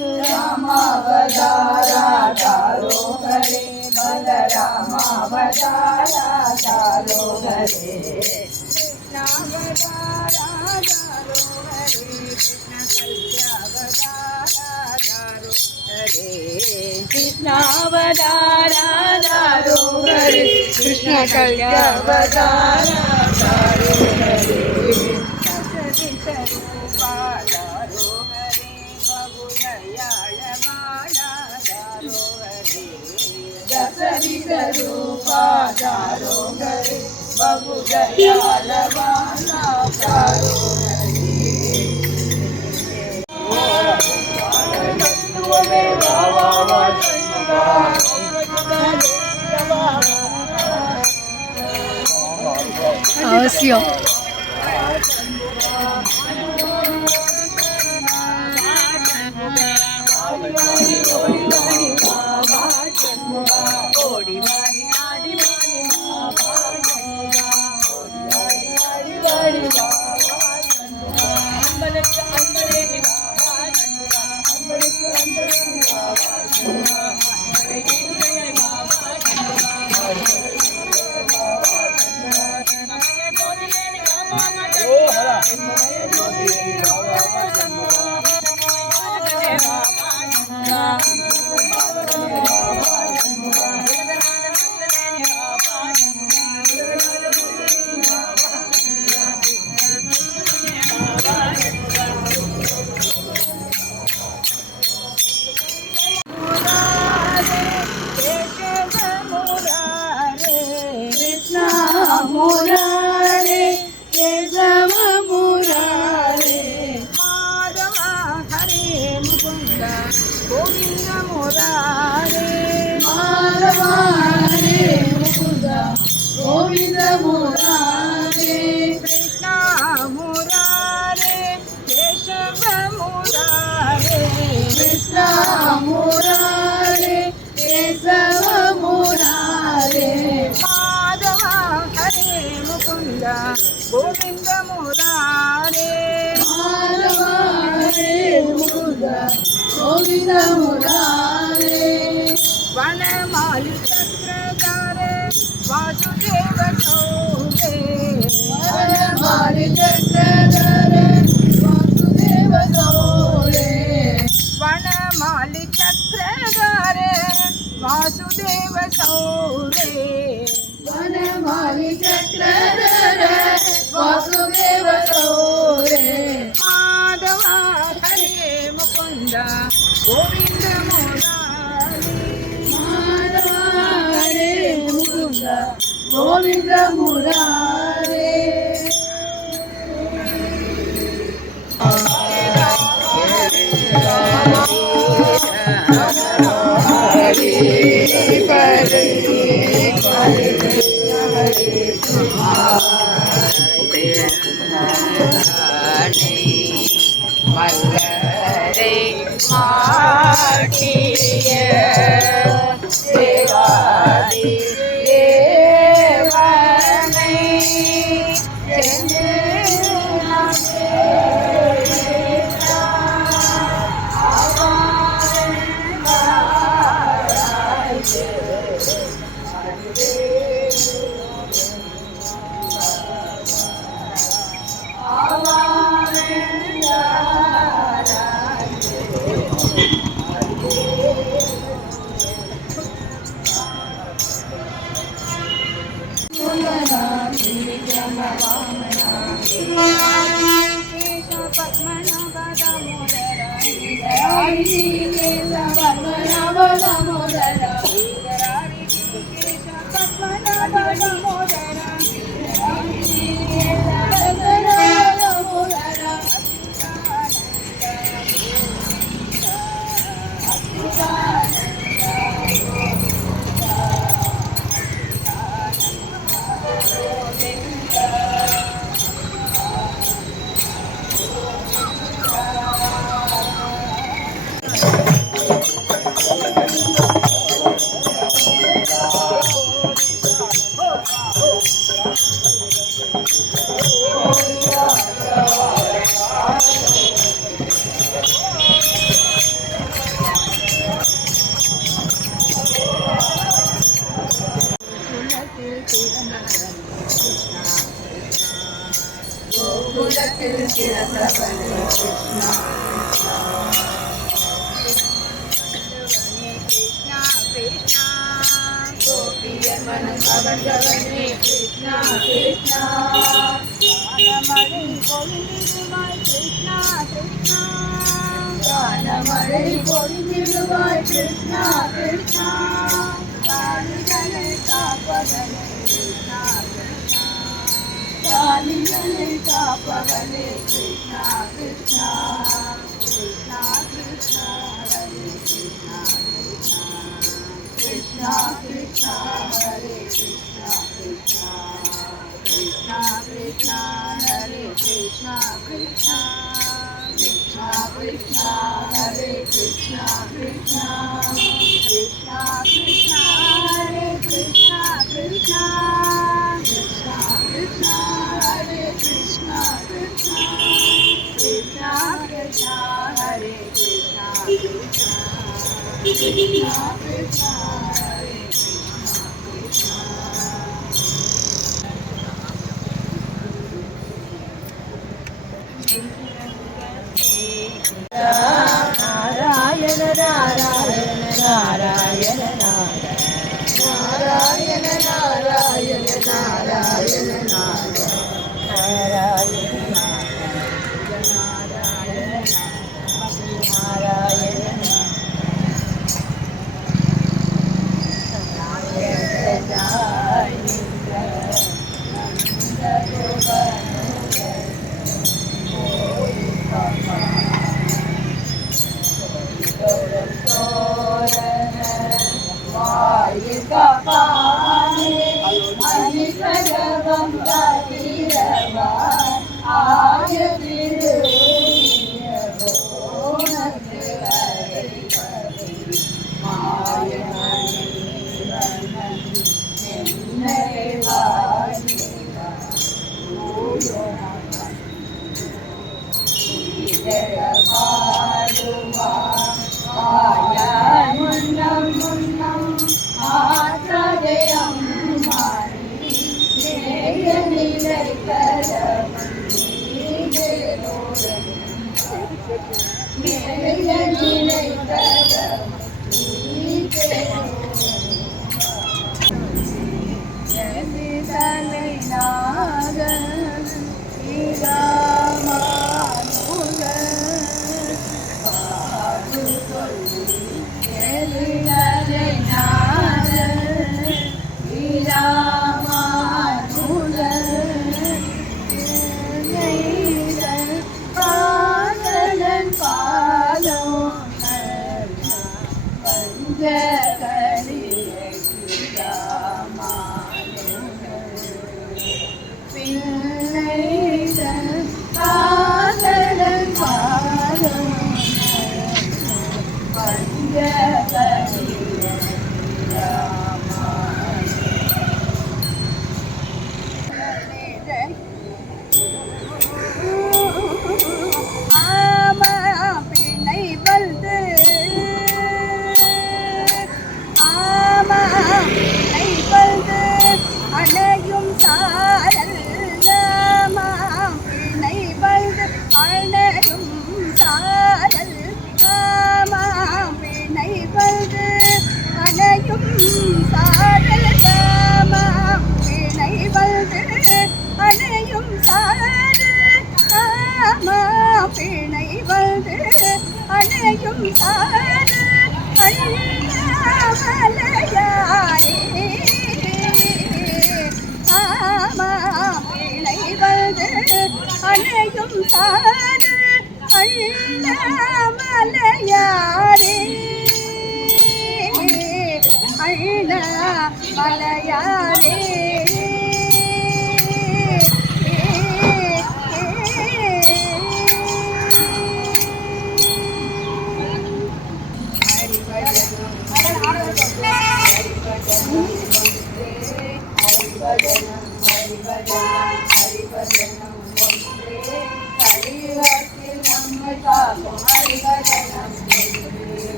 रामावतारा तारो करे बलरामावतारा तारो करे कृष्णावतारा तारो हरे कृष्णावतारा तारो हरे कृष्ण कल्यावतारा तारो हरे रूपा तारो हरे बहु दयाल वाला तारो अवश्य मुरारे केशव मुरारे माधव हरे मुकुंद गोविंद मुरारे माधव हरे मुकुंद गोविंद मुरारे कृष्ण मुरारे केशव मुरारे कृष्ण मुरारे केशव मुरारे माधव हरे मुकुंद गोविंद मुरारे माधव हरे मुकुंद गोविंद मुरारे वनमाली चक्रधारे वासुदेव सौरे वनमाली चक्रधारे वासुदेव सौरे वनमाली चक्रधारे वासुदेव सौरे वनमाली चक्रधर वासुदेव सौरे माधव हरे मुकुंद गोविंद मुरारी माधव हरे मुकुंद गोविंद मुरारे मल्लरे माटिय देवादि देवनै குலத்தில் பிறந்தவனே கிருஷ்ணா கிருஷ்ணா கிருஷ்ணா கோபியர் மனம் கவர்ந்தவனே கிருஷ்ணா கிருஷ்ணா கானமழை பொழிந்திடுவாய் கிருஷ்ணா கிருஷ்ணா கானமழை பொழிந்திடுவாய் கிருஷ்ணா கிருஷ்ணா காளிகளை காப்பவனே கிருஷ்ணா கிருஷ்ணா காளிகளை காப்பவனே கிருஷ்ணா கிருஷ்ணா கிருஷ்ணா கிருஷ்ணா ஹரே கிருஷ்ணா கிருஷ்ணா கிருஷ்ணா ஹரே கிருஷ்ணா கிருஷ்ணா கிருஷ்ணா கிருஷ்ணா ஹரே கிருஷ்ணா கிருஷ்ணா கிருஷ்ணா கிருஷ்ணா ஹரே கிருஷ்ணா கிருஷ்ணா கிருஷ்ணா கிருஷ்ணா ஹரே கிருஷ்ணா கிருஷ்ணா கிருஷ்ணா கிருஷ்ணா ஹரே கிருஷ்ணா கிருஷ்ணா கிருஷ்ணா கிருஷ்ணா ஹரே கிருஷ்ணா கிருஷ்ணா கிருஷ்ணா கிருஷ்ணா ஹரே கிருஷ்ணா நாராயண நாராயண நாராயண நாராயண நாராயண நாராயண நாராயண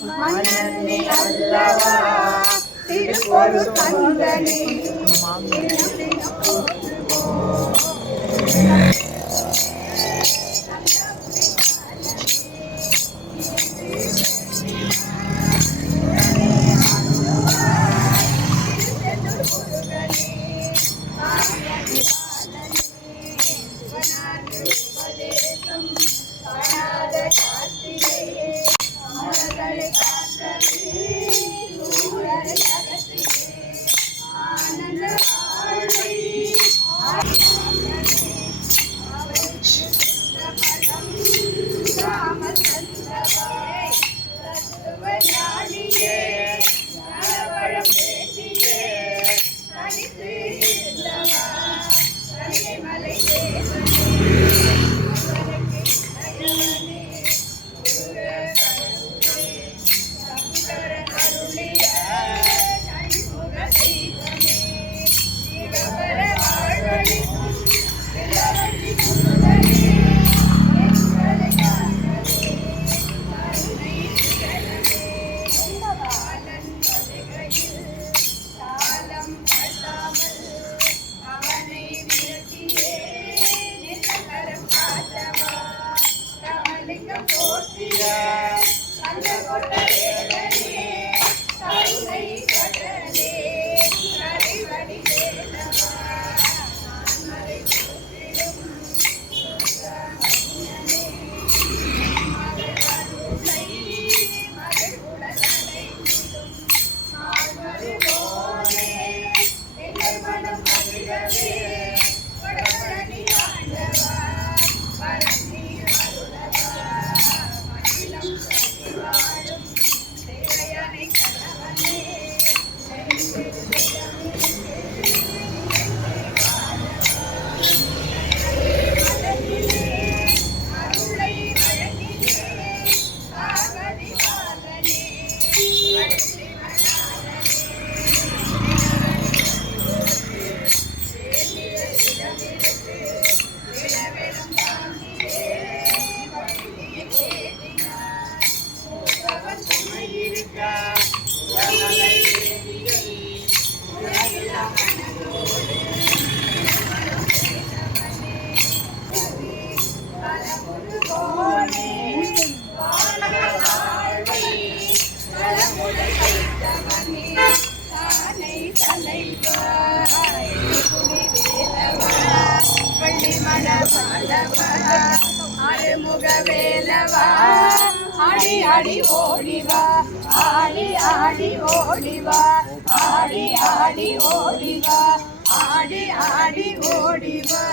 மன்னனே அல்லவா திருப்பொருள் கந்தனே ஆறுமுகவேலவா ஆடி ஆடி ஓடிவா ஆடி ஆடி ஓடிவா ஆடி ஆடி ஓடிவா ஆடி ஆடி ஓடிவா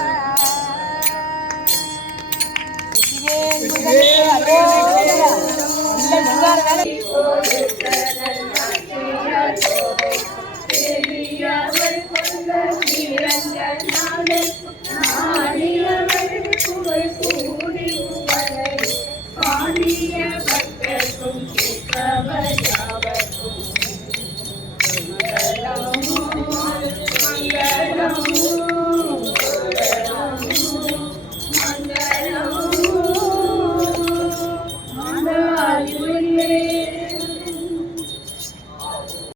பாடிய பக்தர்க்கும் கேட்பவர்